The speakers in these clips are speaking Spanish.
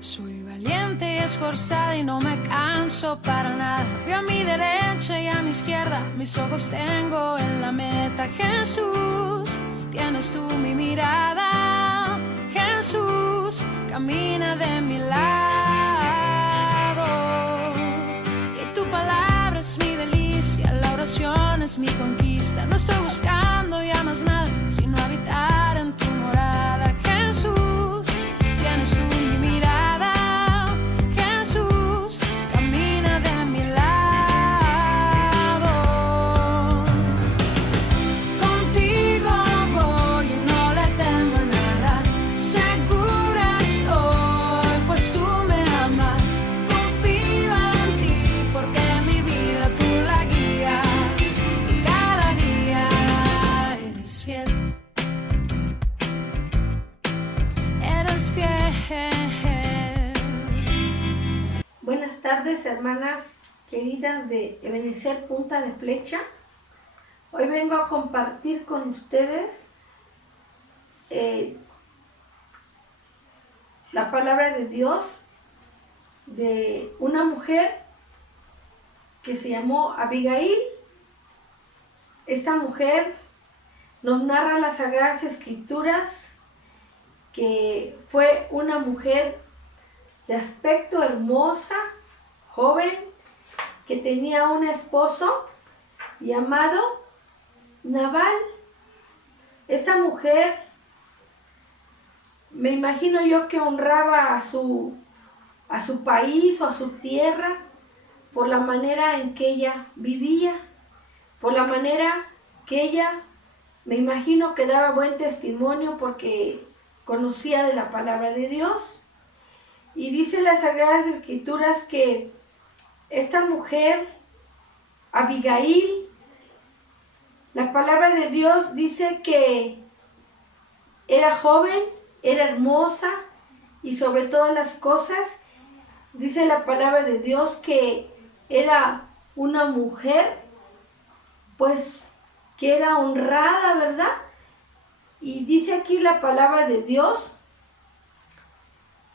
Soy valiente y esforzada y no me canso para nada. Veo a mi derecha y a mi izquierda, mis ojos tengo en la meta. Jesús, tienes tú mi mirada. Jesús, camina de mi lado. Y tu palabra es mi delicia, la oración es mi conquista. No estoy buscando ya más nada, sino habitar en tu morada. Jesús, tienes tú mi mirada. Jesús, camina de mi lado. Contigo voy y no le temo a nada. Segura estoy, pues tú me amas. Confío en ti porque mi vida tú la guías. Y cada día eres fiel. Eres fiel. Buenas tardes, hermanas queridas de Ebenecer Punta de Flecha. Hoy vengo a compartir con ustedes la palabra de Dios de una mujer que se llamó Abigail. Esta mujer nos narra las Sagradas Escrituras que fue una mujer de aspecto hermosa, joven, que tenía un esposo llamado Nabal. Esta mujer, me imagino yo que honraba a su país o a su tierra por la manera en que ella vivía, por la manera que ella, me imagino que daba buen testimonio porque conocía de la palabra de Dios. Y dice las Sagradas Escrituras que esta mujer, Abigail, la palabra de Dios dice que era joven, era hermosa y sobre todas las cosas, dice la palabra de Dios que era una mujer, pues que era honrada, ¿verdad? Y dice aquí la palabra de Dios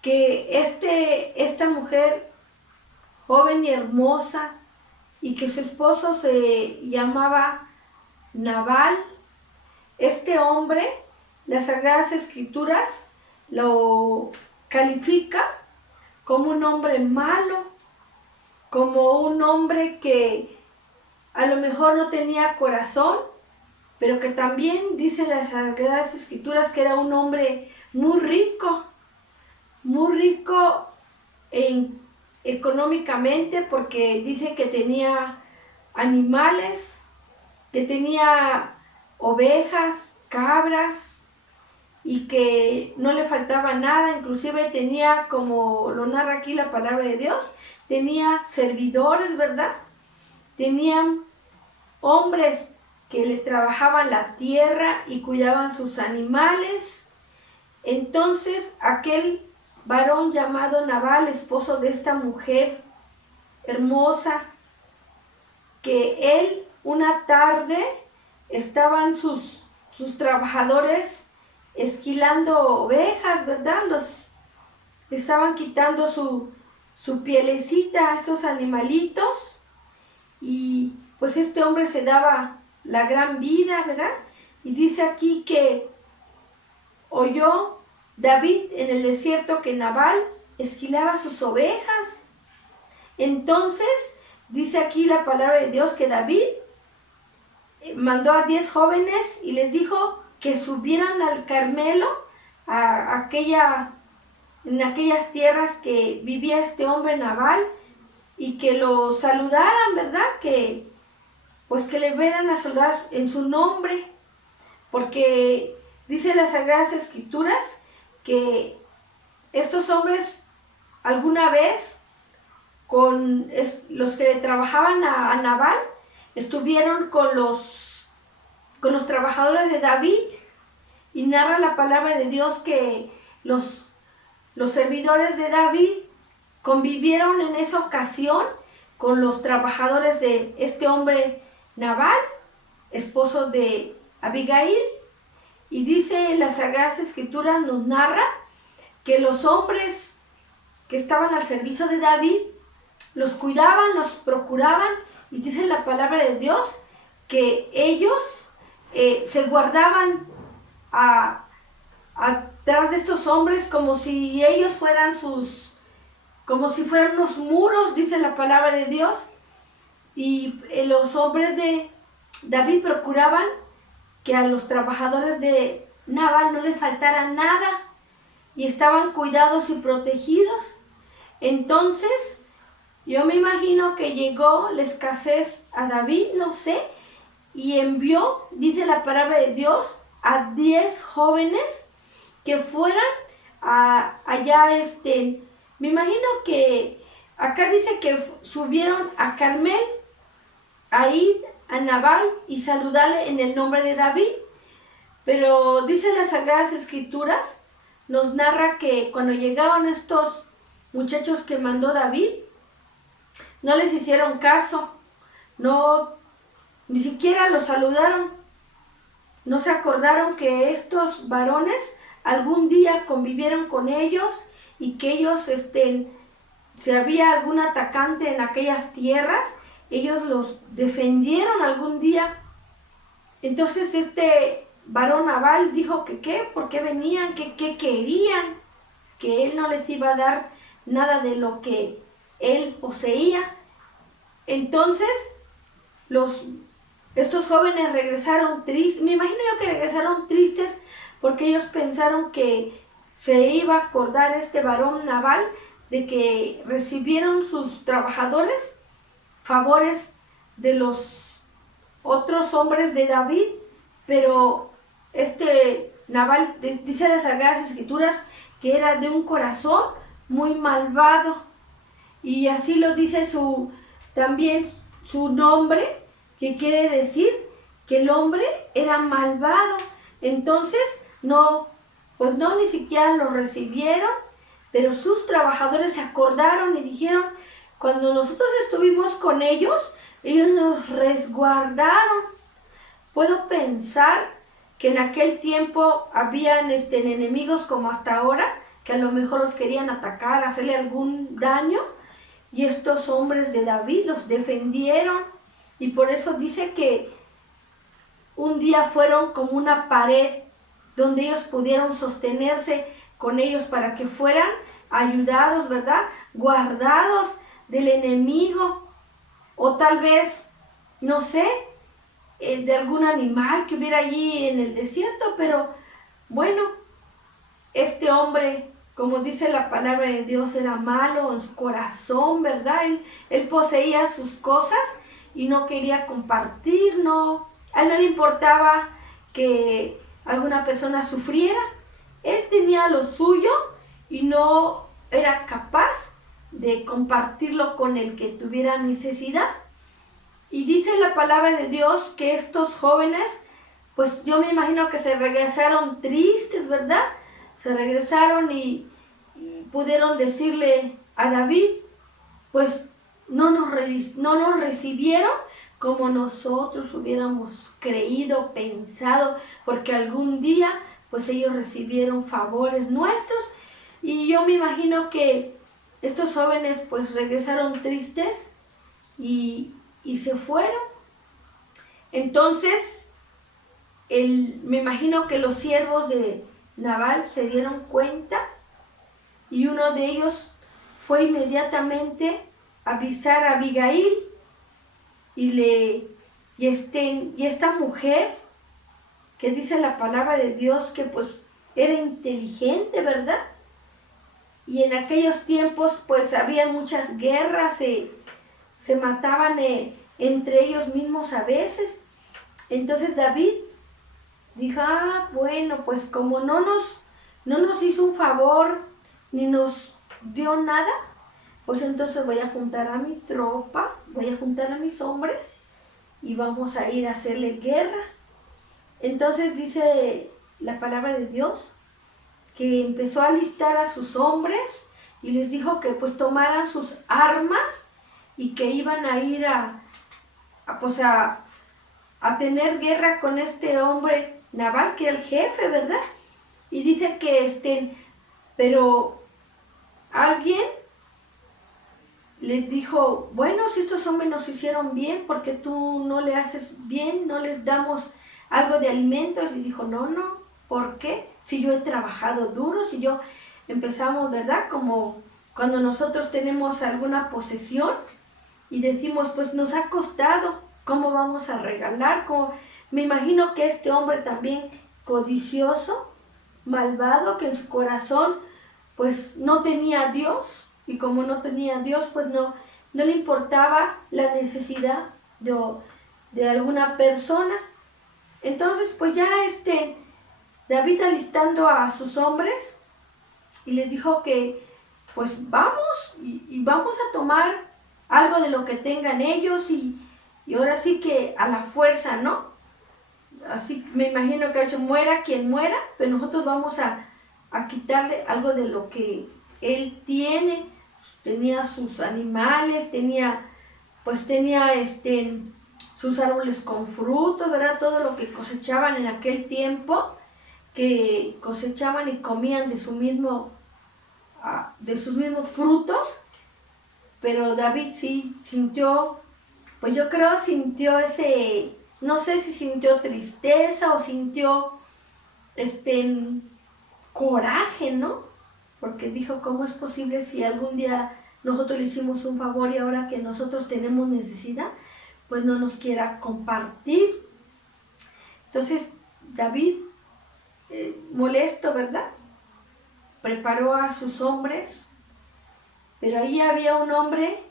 que esta mujer joven y hermosa y que su esposo se llamaba Nabal, este hombre, las Sagradas Escrituras lo califica como un hombre malo, como un hombre que a lo mejor no tenía corazón, pero que también dice las Sagradas Escrituras que era un hombre muy rico económicamente, porque dice que tenía animales, que tenía ovejas, cabras, y que no le faltaba nada. Inclusive tenía, como lo narra aquí la palabra de Dios, tenía servidores, ¿verdad? Tenían hombres que le trabajaban la tierra y cuidaban sus animales. Entonces aquel varón llamado Nabal, esposo de esta mujer hermosa, que él una tarde estaban sus trabajadores esquilando ovejas, ¿verdad? Estaban quitando su pielecita a estos animalitos, y pues este hombre se daba la gran vida, ¿verdad? Y dice aquí que oyó David en el desierto que Nabal esquilaba sus ovejas. Entonces dice aquí la palabra de Dios que David mandó a 10 jóvenes y les dijo que subieran al Carmelo, en aquellas tierras que vivía este hombre Nabal, y que lo saludaran, ¿verdad? Que le vieran a saludar en su nombre, porque dice las Sagradas Escrituras que estos hombres alguna vez con los que trabajaban a Nabal estuvieron con los trabajadores de David, y narra la palabra de Dios que los servidores de David convivieron en esa ocasión con los trabajadores de este hombre Nabal, esposo de Abigail. Y dice las Sagradas Escrituras, nos narra que los hombres que estaban al servicio de David, los cuidaban, los procuraban, y dice la palabra de Dios que ellos se guardaban atrás de estos hombres como si ellos fueran como si fueran unos muros, dice la palabra de Dios. Y los hombres de David procuraban que a los trabajadores de Nabal no les faltara nada, y estaban cuidados y protegidos. Entonces, yo me imagino que llegó la escasez a David, no sé, y envió, dice la palabra de Dios, a 10 jóvenes que fueran allá, me imagino que acá dice que subieron a Carmel, a ir a Nabal y saludarle en el nombre de David. Pero dice las Sagradas Escrituras, nos narra que cuando llegaron estos muchachos que mandó David, no les hicieron caso, ni siquiera los saludaron, no se acordaron que estos varones algún día convivieron con ellos, y que ellos, si había algún atacante en aquellas tierras, ellos los defendieron algún día. Entonces varón Nabal dijo que qué, por qué venían, que qué querían, que él no les iba a dar nada de lo que él poseía. Entonces estos jóvenes regresaron tristes, me imagino yo que regresaron tristes, porque ellos pensaron que se iba a acordar varón Nabal de que recibieron sus trabajadores favores de los otros hombres de David, pero Nabal, dice las Sagradas Escrituras, que era de un corazón muy malvado, y así lo dice también su nombre, que quiere decir que el hombre era malvado. Entonces ni siquiera lo recibieron, pero sus trabajadores se acordaron y dijeron, cuando nosotros estuvimos con ellos nos resguardaron. Puedo pensar que en aquel tiempo habían enemigos como hasta ahora, que a lo mejor los querían atacar, hacerle algún daño, y estos hombres de David los defendieron, y por eso dice que un día fueron como una pared donde ellos pudieron sostenerse con ellos para que fueran ayudados, ¿verdad? Guardados del enemigo, o tal vez, no sé, de algún animal que hubiera allí en el desierto. Pero bueno, este hombre, como dice la palabra de Dios, era malo en su corazón, ¿verdad? Él poseía sus cosas y no quería compartir, a él no le importaba que alguna persona sufriera. Él tenía lo suyo y no era capaz de compartirlo con el que tuviera necesidad. Y dice la palabra de Dios que estos jóvenes, pues yo me imagino que se regresaron tristes, ¿verdad? Se regresaron y pudieron decirle a David, pues no nos recibieron como nosotros hubiéramos creído, pensado, porque algún día pues ellos recibieron favores nuestros. Y yo me imagino que estos jóvenes pues regresaron tristes y se fueron. Entonces me imagino que los siervos de Nabal se dieron cuenta, y uno de ellos fue inmediatamente a avisar a Abigail, y esta mujer, que dice la palabra de Dios que pues era inteligente, ¿verdad? Y en aquellos tiempos pues había muchas guerras, se mataban entre ellos mismos a veces. Entonces David dijo, bueno, pues como no nos hizo un favor ni nos dio nada, pues entonces voy a juntar a mi tropa, voy a juntar a mis hombres y vamos a ir a hacerle guerra. Entonces dice la palabra de Dios que empezó a alistar a sus hombres y les dijo que pues tomaran sus armas y que iban a ir a tener guerra con este hombre Nabal, que era el jefe, ¿verdad? Y dice que pero alguien le dijo, bueno, si estos hombres nos hicieron bien, ¿por qué tú no le haces bien? ¿No les damos algo de alimentos? Y dijo, no, ¿por qué? Si yo he trabajado duro, si yo empezamos, ¿verdad? Como cuando nosotros tenemos alguna posesión y decimos, pues nos ha costado, ¿cómo vamos a regalar? Me imagino que este hombre también codicioso, malvado, que en su corazón pues no tenía a Dios, y como no tenía a Dios, pues no le importaba la necesidad de alguna persona. Entonces pues ya David alistando a sus hombres y les dijo que pues vamos y vamos a tomar algo de lo que tengan ellos y ahora sí que a la fuerza, ¿no? Así me imagino que muera quien muera, pero nosotros vamos a quitarle algo de lo que él tiene. Tenía sus animales, tenía sus árboles con frutos, ¿verdad? Todo lo que cosechaban en aquel tiempo, que cosechaban y comían de sus mismos frutos. Pero David sí sintió, pues yo creo sintió no sé si sintió tristeza o sintió coraje, ¿no? Porque dijo, ¿cómo es posible si algún día nosotros le hicimos un favor y ahora que nosotros tenemos necesidad, pues no nos quiera compartir? Entonces David, molesto, ¿verdad?, preparó a sus hombres, pero ahí había un hombre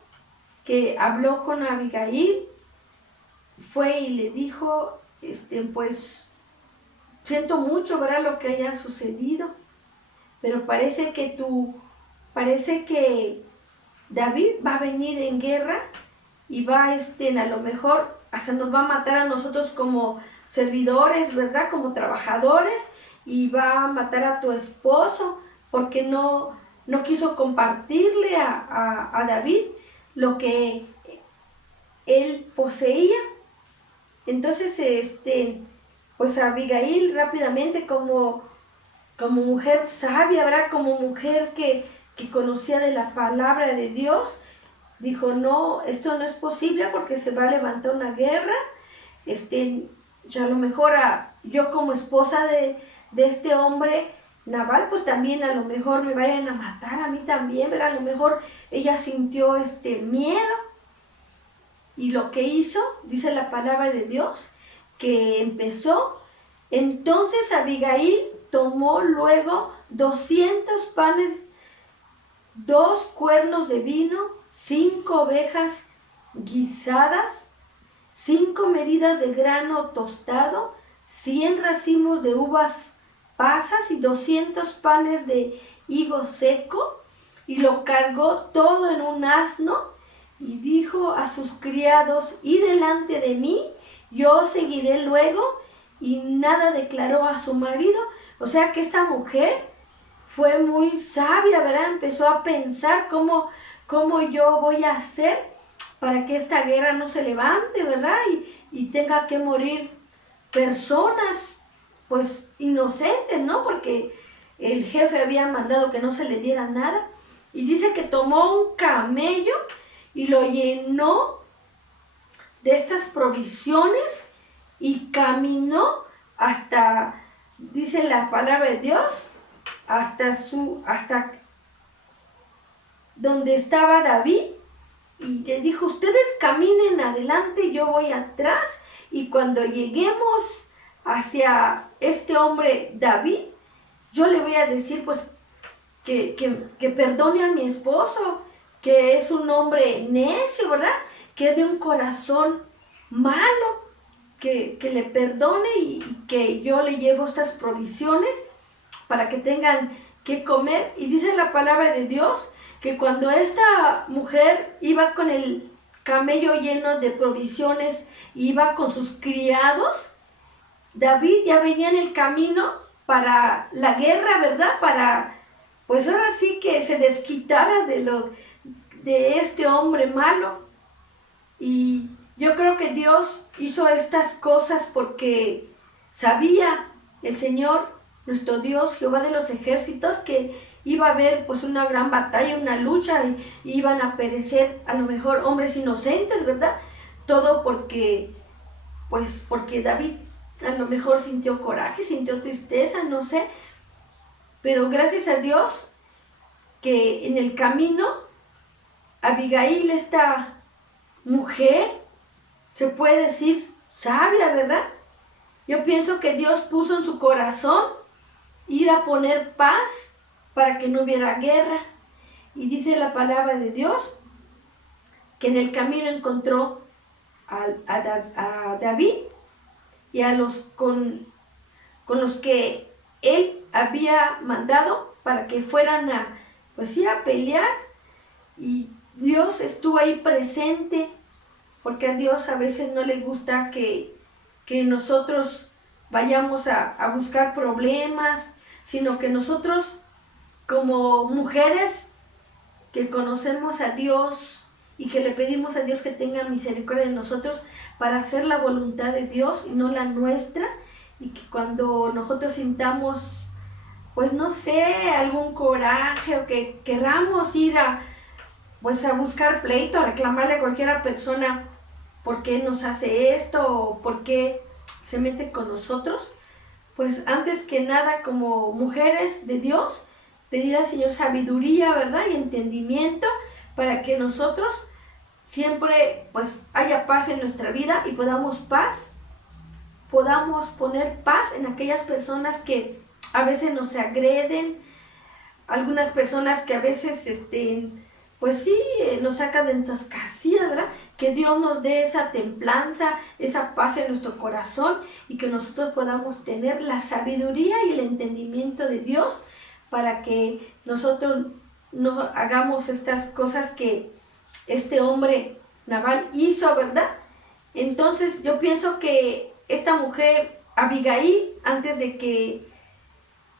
que habló con Abigail, fue y le dijo, pues siento mucho, ¿verdad?, lo que haya sucedido, pero parece que David va a venir en guerra y va a lo mejor hasta nos va a matar a nosotros como servidores, ¿verdad?, como trabajadores, y va a matar a tu esposo porque no quiso compartirle a David lo que él poseía. Entonces pues Abigail rápidamente como mujer sabia, ¿verdad?, como mujer que conocía de la palabra de Dios, dijo, no, esto no es posible porque se va a levantar una guerra, yo a lo mejor yo como esposa de este hombre Nabal, pues también a lo mejor me vayan a matar a mí también, ¿verdad? A lo mejor ella sintió miedo, y lo que hizo, dice la palabra de Dios, que empezó. Entonces Abigail tomó luego 200 panes, 2 cuernos de vino, 5 ovejas guisadas, 5 medidas de grano tostado, 100 racimos de uvas pasas y 200 panes de higo seco, y lo cargó todo en un asno, y dijo a sus criados, id delante de mí, yo seguiré luego, y nada declaró a su marido. O sea que esta mujer fue muy sabia, ¿verdad? Empezó a pensar cómo yo voy a hacer para que esta guerra no se levante, ¿verdad? Y tenga que morir personas, pues, inocentes, ¿no? Porque el jefe había mandado que no se le diera nada. Y dice que tomó un camello y lo llenó de estas provisiones y caminó hasta, dice la palabra de Dios, hasta donde estaba David, y le dijo, ustedes caminen adelante, yo voy atrás, y cuando lleguemos hacia este hombre David, yo le voy a decir pues que perdone a mi esposo, que es un hombre necio, ¿verdad?, que es de un corazón malo, que le perdone y que yo le llevo estas provisiones para que tengan que comer. Y dice la palabra de Dios que cuando esta mujer iba con el camello lleno de provisiones, iba con sus criados, David ya venía en el camino para la guerra, ¿verdad?, para, pues ahora sí que se desquitara de este hombre malo. Y yo creo que Dios hizo estas cosas porque sabía el Señor, nuestro Dios, Jehová de los ejércitos, que iba a haber pues una gran batalla, una lucha, y iban a perecer a lo mejor hombres inocentes, ¿verdad? Todo porque David a lo mejor sintió coraje, sintió tristeza, no sé, pero gracias a Dios que en el camino Abigail, esta mujer, se puede decir sabia, ¿verdad? Yo pienso que Dios puso en su corazón ir a poner paz para que no hubiera guerra. Y dice la palabra de Dios que en el camino encontró a David y a con los que él había mandado para que fueran a pelear, y Dios estuvo ahí presente, porque a Dios a veces no le gusta que nosotros vayamos a buscar problemas, sino que nosotros como mujeres que conocemos a Dios y que le pedimos a Dios que tenga misericordia de nosotros para hacer la voluntad de Dios y no la nuestra, y que cuando nosotros sintamos, pues no sé, algún coraje o que queramos ir a buscar pleito, a reclamarle a cualquier persona por qué nos hace esto o por qué se mete con nosotros, pues antes que nada como mujeres de Dios, pedir al Señor sabiduría, ¿verdad? Y entendimiento para que nosotros siempre pues haya paz en nuestra vida y podamos poner paz en aquellas personas que a veces nos agreden, algunas personas que a veces pues sí, nos sacan de nuestras casillas, ¿verdad? Que Dios nos dé esa templanza, esa paz en nuestro corazón, y que nosotros podamos tener la sabiduría y el entendimiento de Dios para que nosotros no hagamos estas cosas que este hombre Nabal hizo, ¿verdad? Entonces yo pienso que esta mujer Abigail, antes de que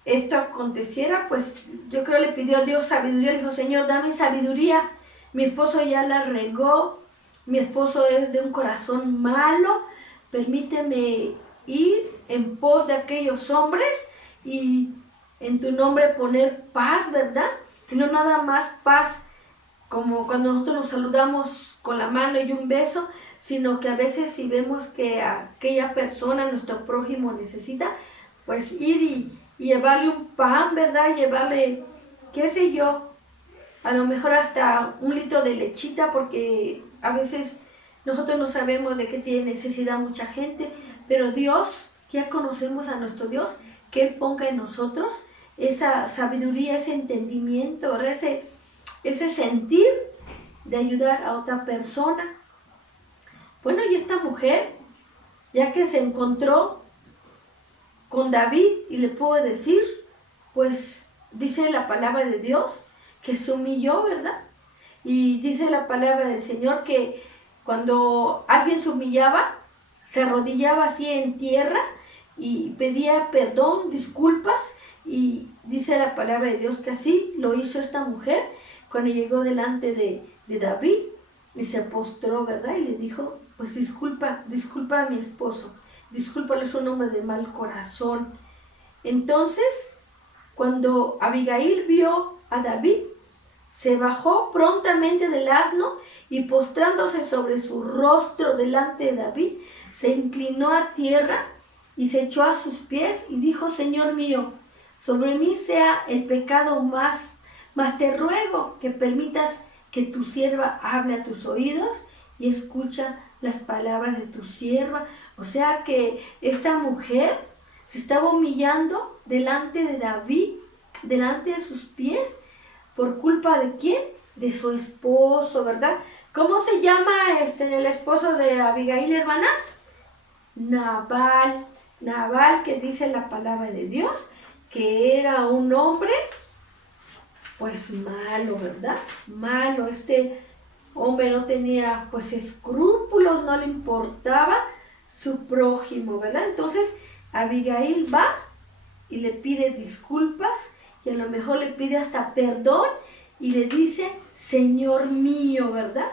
esto aconteciera, pues yo creo le pidió a Dios sabiduría, le dijo: Señor, dame sabiduría, mi esposo ya la regó, mi esposo es de un corazón malo, permíteme ir en pos de aquellos hombres y en tu nombre poner paz, ¿verdad? Y no nada más paz como cuando nosotros nos saludamos con la mano y un beso, sino que a veces si vemos que aquella persona, nuestro prójimo, necesita, pues ir y llevarle un pan, ¿verdad? Llevarle, qué sé yo, a lo mejor hasta un litro de lechita, porque a veces nosotros no sabemos de qué tiene necesidad mucha gente, pero Dios, ya conocemos a nuestro Dios, que Él ponga en nosotros esa sabiduría, ese entendimiento, ¿verdad? Ese sentir de ayudar a otra persona. Bueno, y esta mujer, ya que se encontró con David y le puedo decir, pues dice la palabra de Dios que se humilló, ¿verdad? Y dice la palabra del Señor que cuando alguien se humillaba, se arrodillaba así en tierra y pedía perdón, disculpas, y dice la palabra de Dios que así lo hizo esta mujer cuando llegó delante de David y se postró, ¿verdad? Y le dijo: pues disculpa a mi esposo, discúlpale, es un hombre de mal corazón. Entonces, cuando Abigail vio a David, se bajó prontamente del asno y postrándose sobre su rostro delante de David, se inclinó a tierra y se echó a sus pies y dijo: Señor mío, sobre mí sea el pecado mas te ruego que permitas que tu sierva hable a tus oídos y escucha las palabras de tu sierva. O sea que esta mujer se estaba humillando delante de David, delante de sus pies, ¿por culpa de quién? De su esposo, ¿verdad? ¿Cómo se llama el esposo de Abigail, hermanas? Nabal, que dice la palabra de Dios que era un hombre pues malo, ¿verdad? Malo, este hombre no tenía pues escrúpulos, no le importaba su prójimo, ¿verdad? Entonces Abigail va y le pide disculpas y a lo mejor le pide hasta perdón y le dice: Señor mío, ¿verdad?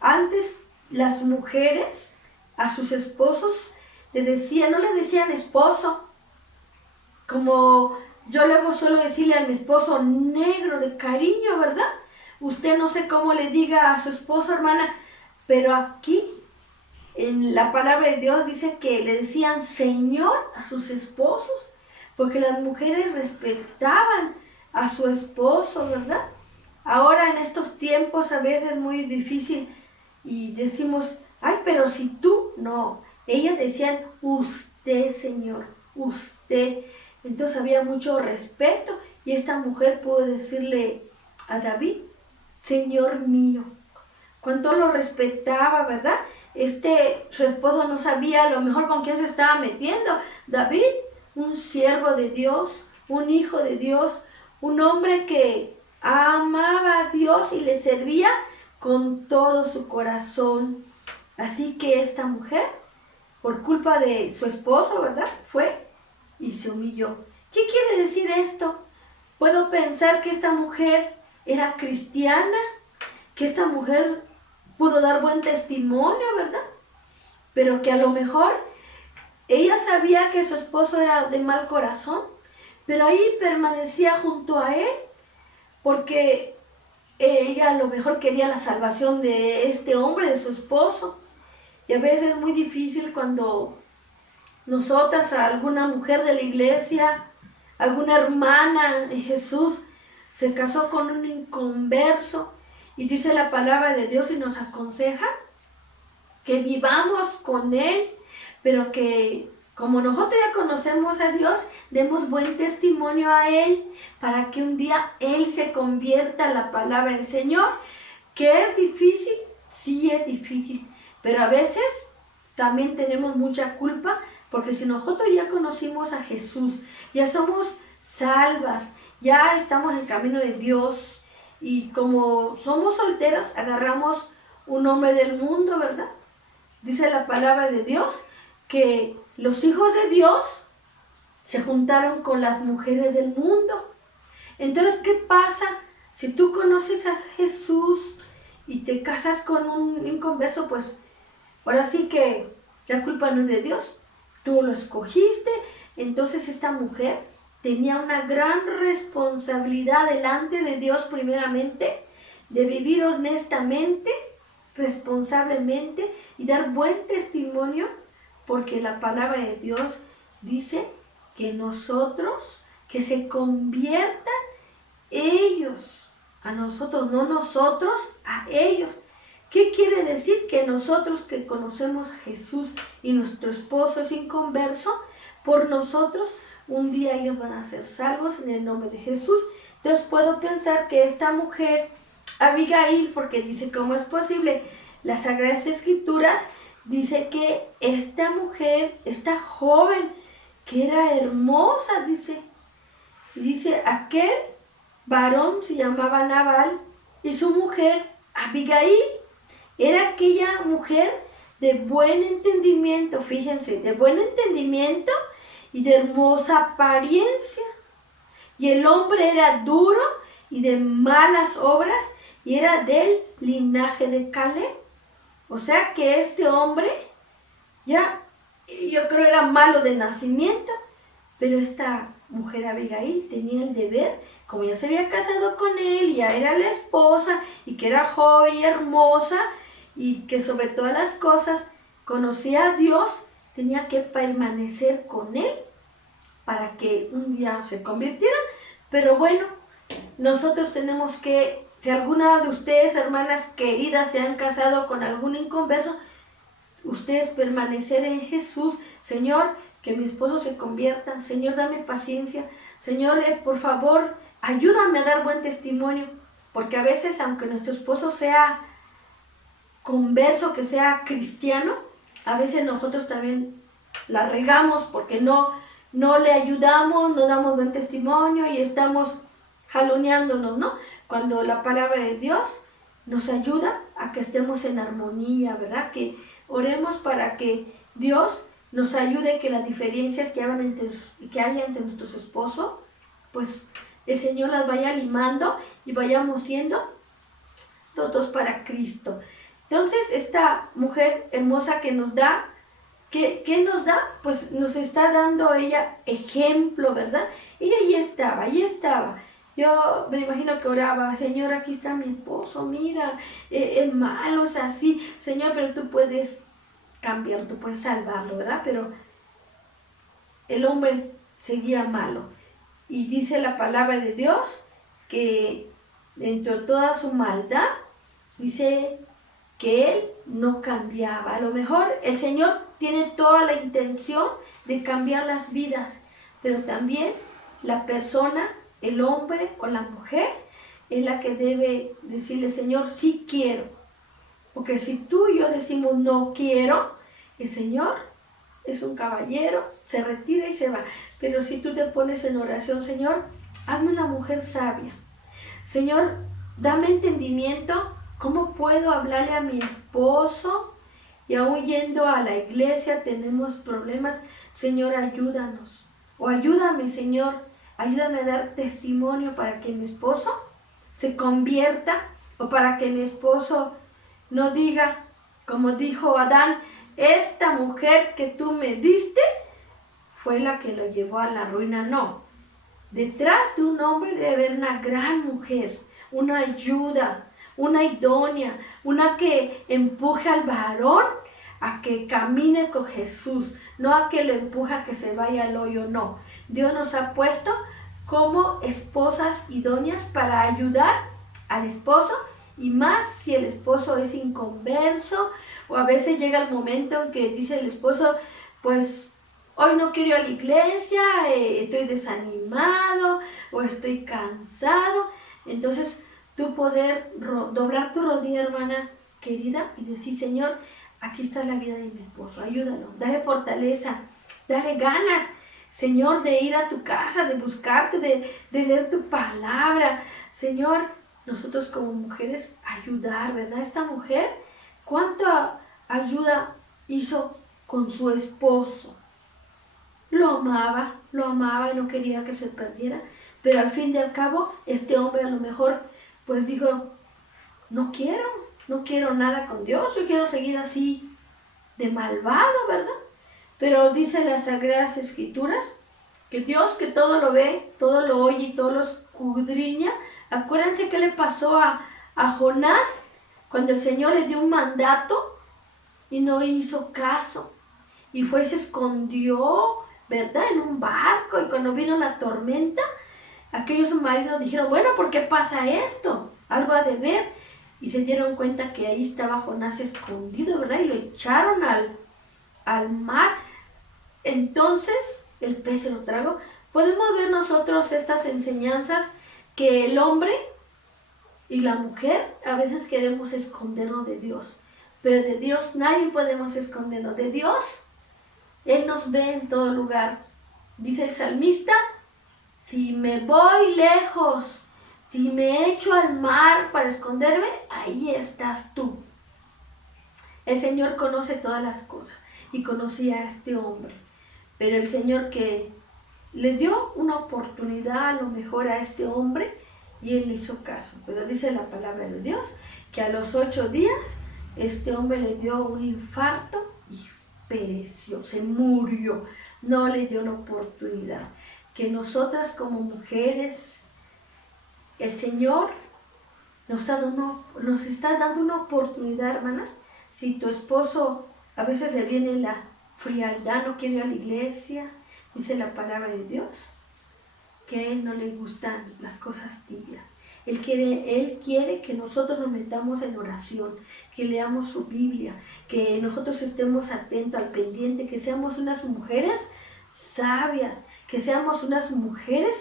Antes las mujeres a sus esposos no le decían esposo, como yo luego suelo decirle a mi esposo negro de cariño, ¿verdad? Usted no sé cómo le diga a su esposo, hermana, pero aquí en la palabra de Dios dice que le decían Señor a sus esposos, porque las mujeres respetaban a su esposo, ¿verdad? Ahora en estos tiempos a veces es muy difícil y decimos, ay, pero si tú, no, ellas decían usted, Señor, usted. Entonces había mucho respeto y esta mujer pudo decirle a David, Señor mío. Cuánto lo respetaba, ¿verdad? Su esposo no sabía a lo mejor con quién se estaba metiendo. David, un siervo de Dios, un hijo de Dios, un hombre que amaba a Dios y le servía con todo su corazón. Así que esta mujer, por culpa de su esposo, ¿verdad? Fue y se humilló. ¿Qué quiere decir esto? Puedo pensar que esta mujer era cristiana, que esta mujer pudo dar buen testimonio, ¿verdad? Pero que a lo mejor ella sabía que su esposo era de mal corazón, pero ahí permanecía junto a él, porque ella a lo mejor quería la salvación de este hombre, de su esposo. Y a veces es muy difícil cuando nosotras, a alguna mujer de la iglesia, alguna hermana de Jesús, se casó con un inconverso, y dice la palabra de Dios y nos aconseja que vivamos con Él, pero que como nosotros ya conocemos a Dios, demos buen testimonio a Él, para que un día Él se convierta en la palabra del Señor. ¿Que es difícil? Sí es difícil, pero a veces también tenemos mucha culpa, porque si nosotros ya conocimos a Jesús, ya somos salvas, ya estamos en el camino de Dios, y como somos solteras, agarramos un hombre del mundo, ¿verdad? Dice la palabra de Dios que los hijos de Dios se juntaron con las mujeres del mundo. Entonces, ¿qué pasa? Si tú conoces a Jesús y te casas con un inconverso, pues ahora sí que la culpa no es de Dios. Tú lo escogiste. Entonces esta mujer tenía una gran responsabilidad delante de Dios primeramente, de vivir honestamente, responsablemente y dar buen testimonio, porque la palabra de Dios dice que nosotros, que se conviertan ellos, a nosotros, no nosotros, a ellos. ¿Qué quiere decir? Que nosotros que conocemos a Jesús y nuestro esposo es inconverso, por nosotros un día ellos van a ser salvos en el nombre de Jesús. Entonces puedo pensar que esta mujer, Abigail, porque dice, ¿cómo es posible? Las Sagradas Escrituras dice que esta mujer, esta joven, que era hermosa, dice, aquel varón se llamaba Nabal y su mujer, Abigail, era aquella mujer de buen entendimiento, fíjense, de buen entendimiento y de hermosa apariencia. Y el hombre era duro y de malas obras y era del linaje de Caleb. O sea que este hombre ya, yo creo era malo de nacimiento, pero esta mujer Abigail tenía el deber, como ya se había casado con él, ya era la esposa y que era joven y hermosa y que sobre todas las cosas conocía a Dios, tenía que permanecer con él para que un día se convirtiera. Pero bueno, nosotros tenemos que, si alguna de ustedes, hermanas queridas, se han casado con algún inconverso, ustedes permanecer en Jesús. Señor, que mi esposo se convierta. Señor, dame paciencia. Señor, por favor, ayúdame a dar buen testimonio. Porque a veces, aunque nuestro esposo sea converso, que sea cristiano, a veces nosotros también la regamos porque no le ayudamos, no damos buen testimonio y estamos jaloneándonos, ¿no? Cuando la palabra de Dios nos ayuda a que estemos en armonía, ¿verdad? Que oremos para que Dios nos ayude, que las diferencias que haya entre nuestros esposos, pues el Señor las vaya limando y vayamos siendo todos para Cristo. Entonces, esta mujer hermosa que nos da, ¿Qué nos da? Pues nos está dando ella ejemplo, ¿verdad? Ella ahí estaba. Yo me imagino que oraba, Señor, aquí está mi esposo, mira, es malo, es así, Señor, pero tú puedes cambiarlo, tú puedes salvarlo, ¿verdad? Pero el hombre seguía malo. Y dice la palabra de Dios que dentro de toda su maldad, dice que él no cambiaba. A lo mejor el Señor tiene toda la intención de cambiar las vidas, pero también la persona, el hombre o la mujer, es la que debe decirle, Señor, sí quiero. Porque si tú y yo decimos no quiero, el Señor es un caballero, se retira y se va. Pero si tú te pones en oración, Señor, hazme una mujer sabia. Señor, dame entendimiento. ¿Cómo puedo hablarle a mi esposo? Y aún yendo a la iglesia tenemos problemas. Señor, ayúdanos. O ayúdame, Señor. Ayúdame a dar testimonio para que mi esposo se convierta. O para que mi esposo no diga, como dijo Adán, esta mujer que tú me diste fue la que lo llevó a la ruina. No. Detrás de un hombre debe haber una gran mujer, una ayuda, una idónea, una que empuje al varón a que camine con Jesús, no a que lo empuje a que se vaya al hoyo, no. Dios nos ha puesto como esposas idóneas para ayudar al esposo, y más si el esposo es inconverso, o a veces llega el momento en que dice el esposo, pues hoy no quiero ir a la iglesia, estoy desanimado o estoy cansado. Entonces tú poder doblar tu rodilla, hermana querida, y decir, Señor, aquí está la vida de mi esposo, ayúdalo, dale fortaleza, dale ganas, Señor, de ir a tu casa, de buscarte, de leer tu palabra. Señor, nosotros como mujeres ayudar, ¿verdad? Esta mujer, ¿cuánta ayuda hizo con su esposo? Lo amaba y no quería que se perdiera, pero al fin y al cabo, este hombre a lo mejor pues dijo, no quiero nada con Dios, yo quiero seguir así de malvado, ¿verdad? Pero dice las Sagradas Escrituras que Dios, que todo lo ve, todo lo oye y todo lo escudriña. Acuérdense qué le pasó a Jonás cuando el Señor le dio un mandato y no hizo caso. Y fue y se escondió, ¿verdad? En un barco, y cuando vino la tormenta, aquellos marinos dijeron, bueno, ¿por qué pasa esto? Algo ha de ver. Y se dieron cuenta que ahí estaba Jonás escondido, ¿verdad? Y lo echaron al mar. Entonces el pez se lo tragó. Podemos ver nosotros estas enseñanzas que el hombre y la mujer a veces queremos escondernos de Dios. Pero de Dios nadie podemos escondernos. De Dios, Él nos ve en todo lugar. Dice el salmista, si me voy lejos, si me echo al mar para esconderme, ahí estás tú. El Señor conoce todas las cosas y conocía a este hombre. Pero el Señor que le dio una oportunidad a lo mejor a este hombre y él no hizo caso. Pero dice la palabra de Dios que a los 8 días este hombre le dio un infarto y pereció, se murió. No le dio la oportunidad. Que nosotras como mujeres, el Señor nos está dando una oportunidad, hermanas. Si tu esposo a veces le viene la frialdad, no quiere ir a la iglesia, dice la palabra de Dios, que a él no le gustan las cosas tibias. Él quiere que nosotros nos metamos en oración, que leamos su Biblia, que nosotros estemos atentos al pendiente, que seamos unas mujeres sabias, que seamos unas mujeres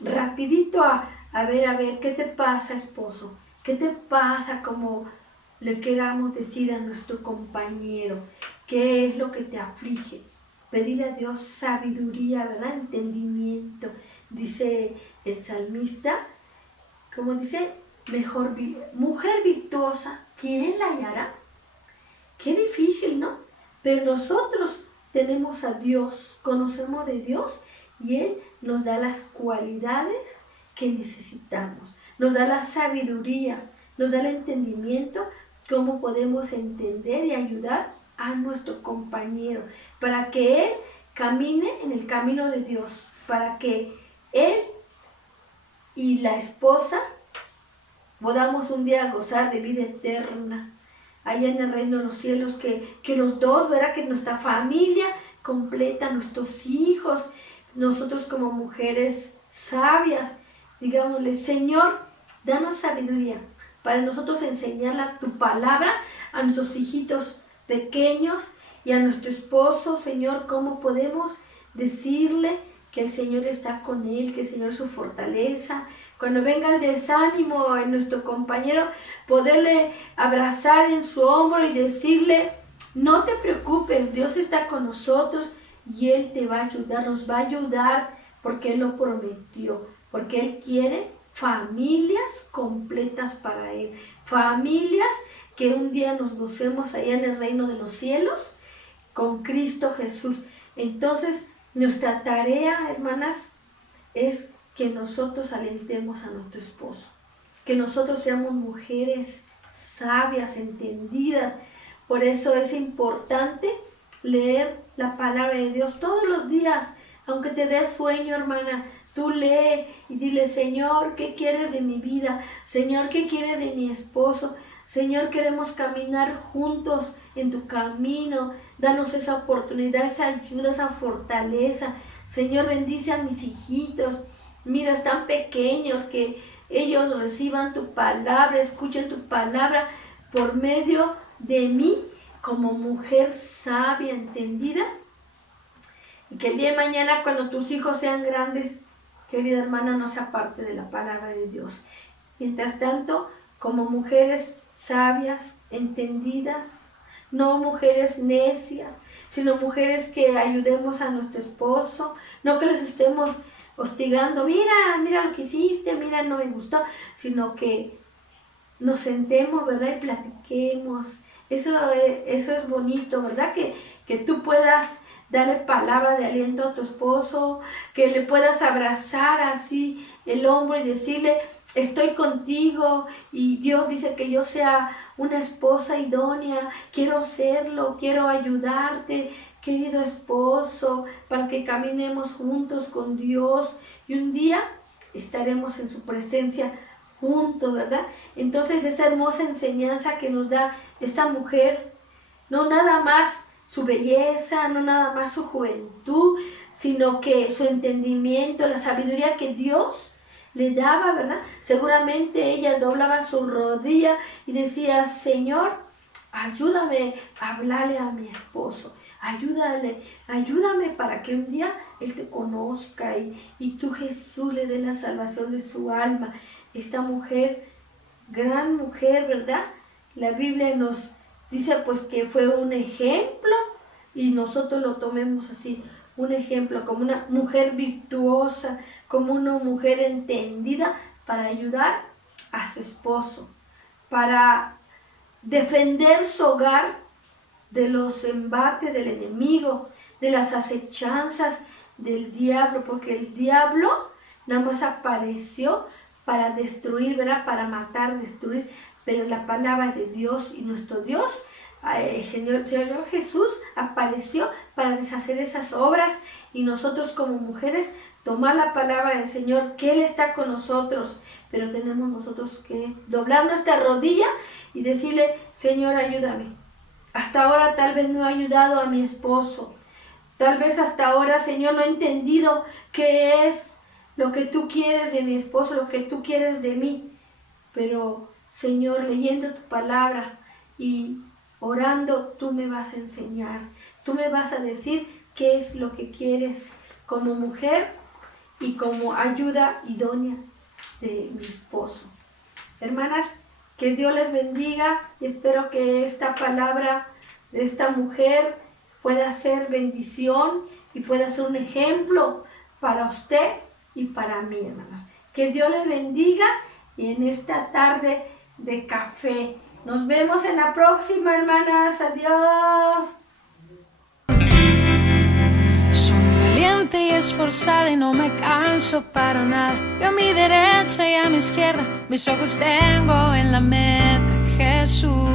rapidito a ver, ¿qué te pasa, esposo? ¿Qué te pasa? Como le queramos decir a nuestro compañero, ¿qué es lo que te aflige? Pedirle a Dios sabiduría, ¿verdad? Entendimiento. Dice el salmista, como dice, mujer virtuosa, ¿quién la hallará? Qué difícil, ¿no? Pero nosotros tenemos a Dios, conocemos de Dios y Él nos da las cualidades que necesitamos. Nos da la sabiduría, nos da el entendimiento, cómo podemos entender y ayudar a nuestro compañero, para que él camine en el camino de Dios, para que él y la esposa podamos un día gozar de vida eterna, allá en el reino de los cielos, que los dos, ¿verdad? Que nuestra familia completa, nuestros hijos, nosotros como mujeres sabias, digámosle, Señor, danos sabiduría para nosotros enseñar tu palabra a nuestros hijitos pequeños y a nuestro esposo, Señor, cómo podemos decirle que el Señor está con él, que el Señor es su fortaleza. Cuando venga el desánimo en nuestro compañero, poderle abrazar en su hombro y decirle, no te preocupes, Dios está con nosotros y Él te va a ayudar, nos va a ayudar porque Él lo prometió, porque Él quiere familias completas para Él, familias que un día nos gocemos allá en el reino de los cielos con Cristo Jesús. Entonces, nuestra tarea, hermanas, es que nosotros alentemos a nuestro esposo, que nosotros seamos mujeres sabias, entendidas. Por eso es importante leer la palabra de Dios todos los días, aunque te dé sueño, hermana. Tú lee y dile, Señor, ¿qué quieres de mi vida? Señor, ¿qué quieres de mi esposo? Señor, queremos caminar juntos en tu camino. Danos esa oportunidad, esa ayuda, esa fortaleza. Señor, bendice a mis hijitos. Mira, están pequeños, que ellos reciban tu palabra, escuchen tu palabra por medio de mí como mujer sabia, entendida. Y que el día de mañana, cuando tus hijos sean grandes, querida hermana, no se aparte de la palabra de Dios. Mientras tanto, como mujeres sabias, entendidas, no mujeres necias, sino mujeres que ayudemos a nuestro esposo, no que los estemos hostigando, mira lo que hiciste, mira, no me gustó, sino que nos sentemos, ¿verdad? Y platiquemos. Eso es bonito, ¿verdad? Que tú puedas darle palabra de aliento a tu esposo, que le puedas abrazar así el hombro y decirle, estoy contigo y Dios dice que yo sea una esposa idónea, quiero serlo, quiero ayudarte, querido esposo, para que caminemos juntos con Dios y un día estaremos en su presencia juntos, ¿verdad? Entonces esa hermosa enseñanza que nos da esta mujer, no nada más su belleza, no nada más su juventud, sino que su entendimiento, la sabiduría que Dios le daba, ¿verdad? Seguramente ella doblaba su rodilla y decía, Señor, ayúdame a hablarle a mi esposo, ayúdame para que un día Él te conozca y tú, Jesús, le dé la salvación de su alma. Esta mujer, gran mujer, ¿verdad? La Biblia nos dice pues que fue un ejemplo y nosotros lo tomemos así, un ejemplo, como una mujer virtuosa, como una mujer entendida para ayudar a su esposo, para defender su hogar de los embates del enemigo, de las acechanzas del diablo, porque el diablo nada más apareció para destruir, ¿verdad? Para matar, destruir, pero la palabra de Dios y nuestro Dios, el Señor Jesús apareció para deshacer esas obras y nosotros como mujeres tomar la palabra del Señor, que Él está con nosotros, pero tenemos nosotros que doblar nuestra rodilla y decirle, Señor, ayúdame. Hasta ahora tal vez no he ayudado a mi esposo, tal vez hasta ahora, Señor, no he entendido qué es lo que tú quieres de mi esposo, lo que tú quieres de mí, pero Señor, leyendo tu palabra y orando, tú me vas a enseñar, tú me vas a decir qué es lo que quieres como mujer y como ayuda idónea de mi esposo. Hermanas, que Dios les bendiga y espero que esta palabra de esta mujer pueda ser bendición y pueda ser un ejemplo para usted y para mí, hermanas. Que Dios les bendiga y en esta tarde de café. Nos vemos en la próxima, hermanas. Adiós. Soy valiente y esforzada y no me canso para nada. Veo a mi derecha y a mi izquierda, mis ojos tengo en la meta, Jesús.